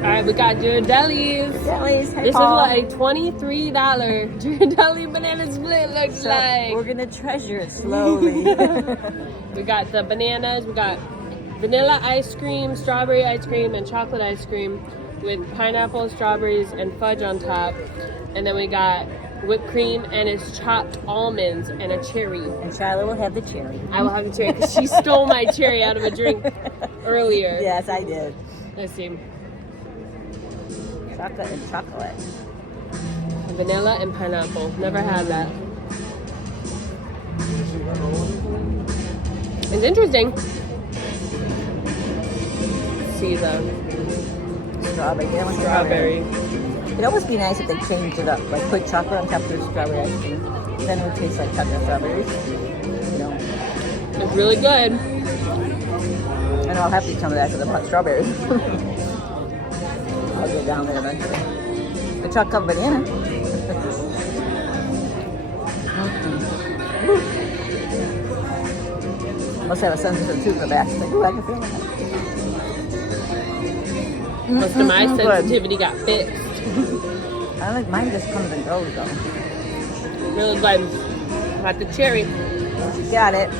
Alright, we got Ghirardelli's. Ghirardelli's. This is what a $23 Ghirardelli banana split looks like. We're gonna treasure it slowly. We got the bananas. We got vanilla ice cream, strawberry ice cream, and chocolate ice cream with pineapple, strawberries, and fudge on top. And then we got whipped cream, and it's chopped almonds and a cherry. And Charlotte will have the cherry. I will have the cherry because she stole my cherry out of a drink earlier. Yes, I did. Let's see. Chocolate and chocolate. Vanilla and pineapple. Never had that. It's interesting. Let's see the strawberry. It'd almost be nice if they changed it up, like put chocolate on top of their strawberry ice cream. Then it would taste like chocolate strawberries. You know. It's really good. And I'll have to eat some of that because I bought strawberries. I'll get down there eventually. The chocolate banana. Must have a sensitive tooth in the back. Like, ooh, I can feel that. Most of my sensitivity got fixed. I like mine just comes and goes though. Really good. Got the cherry. You got it.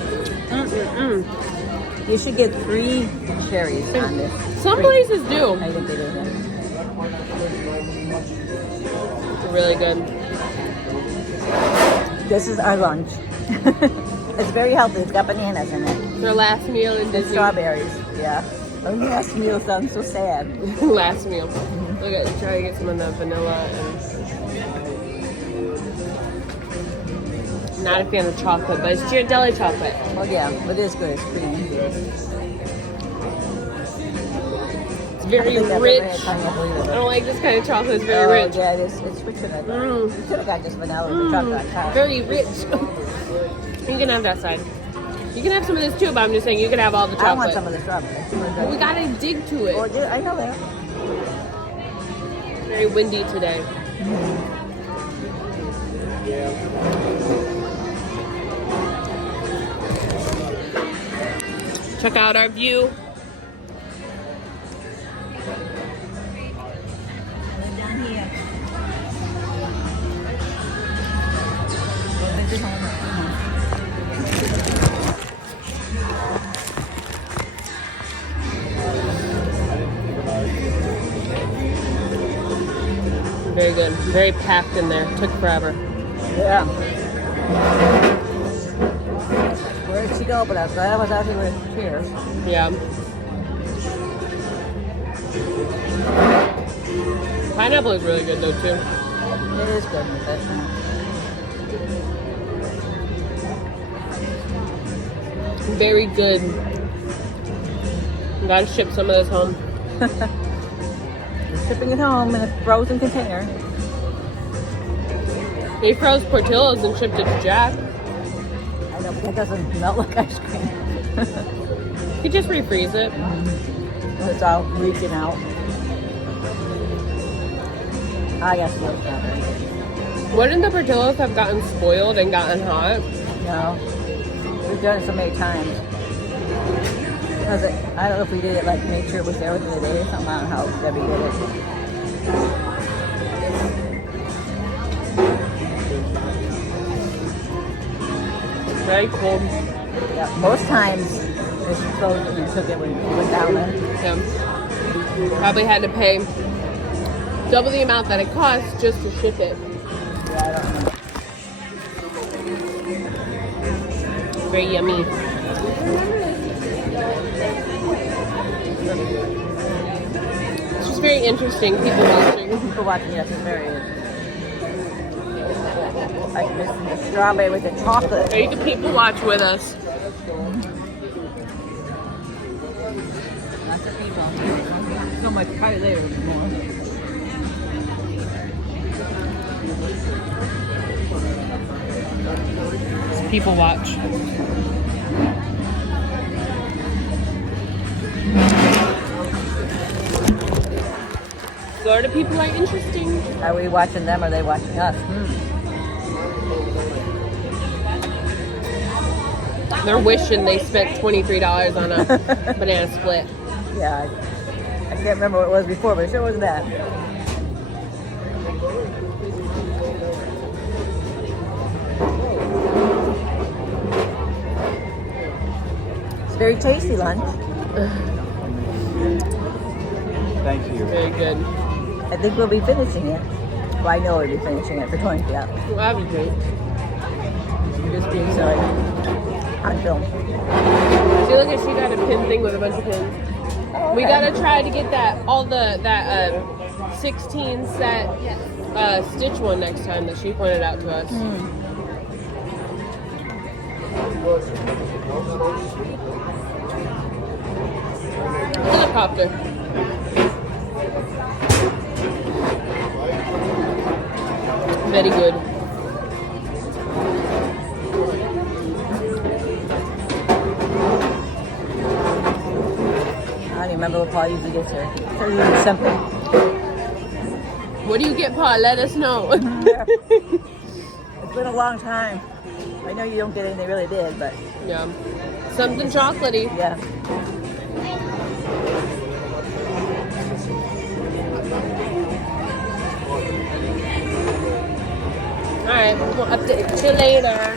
You should get 3 cherries on this. Some places do. I think they do that. Really good. This is our lunch. It's very healthy. It's got bananas in it. Their last meal in And Disney. strawberries. Yeah. Oh, last meal sounds so sad. Last meal. Look at try to get some of the vanilla and not a fan of chocolate, but it's Ghirardelli chocolate. Oh yeah, but it is good. It's creamy. It's very rich. I don't like this kind of chocolate. It's very rich. Yeah, it is. It's richer than that. You could have got just vanilla with chocolate on top. Very rich. You can have that side. You can have some of this too, but I'm just saying you can have all the chocolate. I want some of the strawberry. We gotta dig to it. Oh, yeah, I know that. Very windy today. Check out our view. Down here. Very good. Very packed in there. Took forever. Yeah. Where did she go? But I was glad I was out here with cheers. Yeah. Pineapple is really good though too. It is good with it. Very good. Gotta ship some of this home. Shipping it home in a frozen container. They froze Portillo's and shipped it to Jack. I know, but that doesn't melt like ice cream. You could just refreeze it. It's all leaking out. I guess no strawberry. Wouldn't the Portillo's have gotten spoiled and gotten hot? No. We've done it so many times. Because I don't know if we did it like make sure it was there within the day or something. I don't know how Debbie did it. Very cold. Yeah, most times it's frozen and took it when it went down there. Yeah. Probably had to pay double the amount that it costs just to ship it. Yeah, I don't know. Very yummy. It's just very interesting, people watching. People watching, yes, it's very. Like missing the strawberry with the chocolate. Or you can people watch with us. Lots of people. So much probably later more. It's people watch. Florida people are interesting. Are we watching them or are they watching us? They're wishing they spent $23 on a banana split. Yeah, I can't remember what it was before, but it sure wasn't that. It's very tasty lunch. Thank you. Very good. I think we'll be finishing it. Well, I know we'll be finishing it for 20, yeah. We'll have a drink. I'm just being silly. On film. See, look at she got a pin thing with a bunch of pins. Oh, We okay. gotta try to get that 16 set stitch one next time that she pointed out to us. Helicopter. Very good. I don't even remember what Paul usually gets here. So usually something. What do you get, Paul? Let us know. Yeah. It's been a long time. I know you don't get anything really big, but Yeah. Something chocolatey. yeah. Alright, we'll update you later.